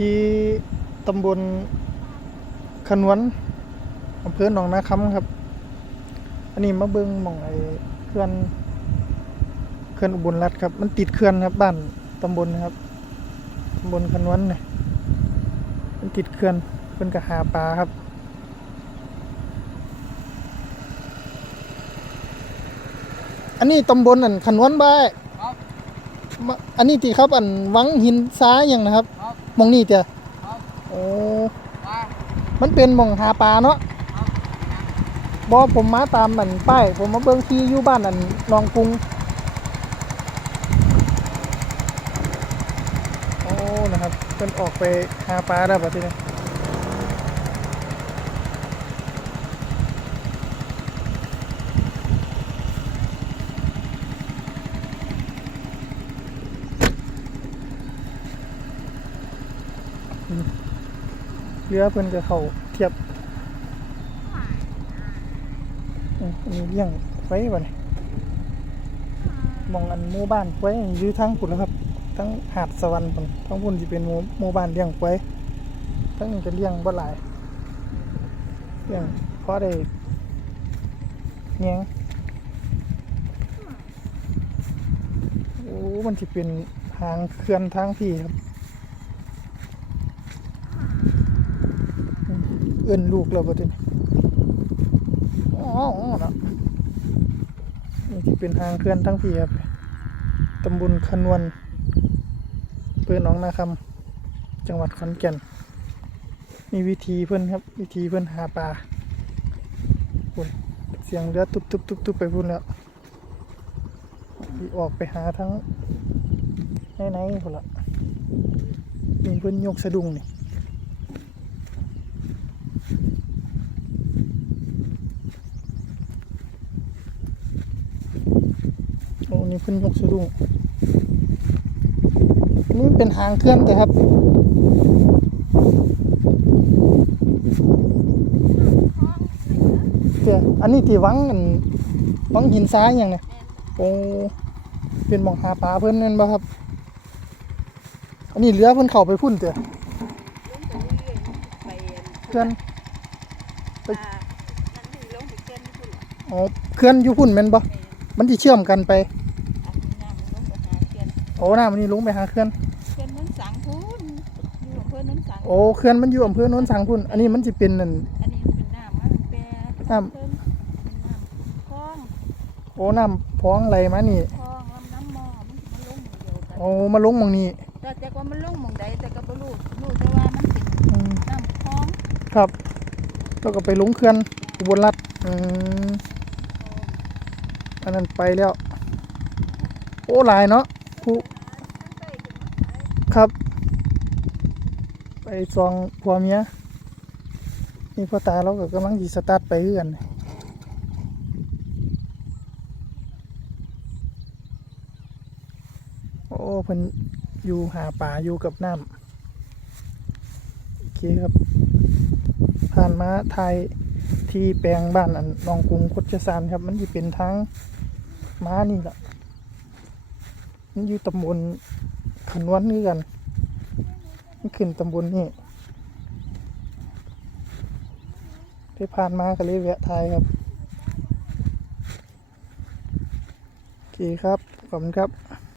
ธีตำบลขนวนอำเภอหนองนาคำครับ อันนี้มาเบิ่งมองไอ้เขื่อนเขื่อนอุบลรัฐครับ มันติดเขื่อนครับบ้านตำบลนะครับตำบลขนวนเนี่ยมันติดเขื่อนเพิ่นก็หาปลาครับอันนี้ตำบลอันขนวนบ้ายอันนี้ที่ครับอันวังหินซ้ายอย่างนะครับ มองนี่เตียโอ้มันเป็นหมองหาปลาเนาะบอผมมาตามอันป้ายผมมาเบิ้งที่อยู่บ้านอันนองกรุงโอ้นะครับเป็นออกไปหาปลาแล้วบัดนี้ เรือเพิ่นก็เข้าเทียบอันนี้เลี้ยงไว้บ่เนี่ยมองอันหมู่บ้านไว้อยู่ทางพุ่นแล้วครับทั้งหาดสวรรค์พุ่นทั้งพุ่นสิเป็นหมู่หมู่บ้านเลี้ยงไว้ทั้งนี้ก็เลี้ยงบ่หลายเลี้ยงพอได้แยโอ้ มันสิเป็นทางเขื่อนทางพี่ครับ เอื้นลูกเราบ่ทีนี้อ๋ออ๋อนะนี่ที่เป็นทางเคลื่อนทั้งพี่ครับตำบลขนวนเพื่อหนองนาคำจังหวัดขอนแก่นนี่วิธีเพื่อนครับ วิธีเพื่อนหาปลาพุ่นเสียงเรือตุบตุบตุบตุบไปพุ่นแล้วออกไปหาทั้งไหนๆพุ่นละนี่เพื่อนยกสะดุ้งนี่ โอ้นี่เพิ่นยกสะดุ้งนี่เป็นหางเครื่องแต่ครับเดี๋ยวอันนี้ที่วังอันวังหินซ้ายอย่างเนี่ยโอ้เป็นหมองหาปลาเพิ่นนั่นบ่ครับ อันนี้เรือเพิ่นเข้าไปพุ่นเถอะเคลื่อนไปนั่นนี่ลงไปเกินนี่พุ่นล่ะอ๋อเคลื่อนอยู่พุ่นแม่นบ่มันสิเชื่อมกันไป อันนี้น้ำมันลงไปหาเกิน โอ้น้ามันนี่ลงไปหาเคลื่อนเกินนั้นสังพุ่นอยู่อำเภอนั้นสัง โอ้เคลื่อนมันอยู่อำเภอโนนสังพุ่นอันนี้มันสิเป็นนั่น อันนี้เป็นน้ำมันแปรน้ำเพิ่นเป็นน้ำคลองโอ้น้ำพองไหลมานี่คลองลำน้ำหมอมันมันลงหมู่เดียวกัน โอ้มาลงหมองนี้แต่แต่ว่ามันลงหม่องใดแต่ก็บ่รู้รู้แต่ว่ามันเป็นอืมน้ำคลองครับแล้วก็ไปลงเขื่อนอุบลรัฐอืมอันนั้นไปแล้ว โอ้หลายเนาะ ผู้ครับ ไปซองผัวเมียนี่พ่อตาเราก็กำลังสิสตาร์ทไปเรื่อนโอ้เพิ่นอยู่หาป่าอยู่กับน้ำโอเคครับ ผ่านมาไทยที่แปลงบ้านอันนองกรุงคดชสานครับ มันจะเป็นทางม้านี่แหละ มันอยู่ตำบลขนวนนี่กันมันขึ้นตำบลนี่ที่ผ่านมาก็เลยแวะไทยครับโอเคครับ ขอบคุณครับ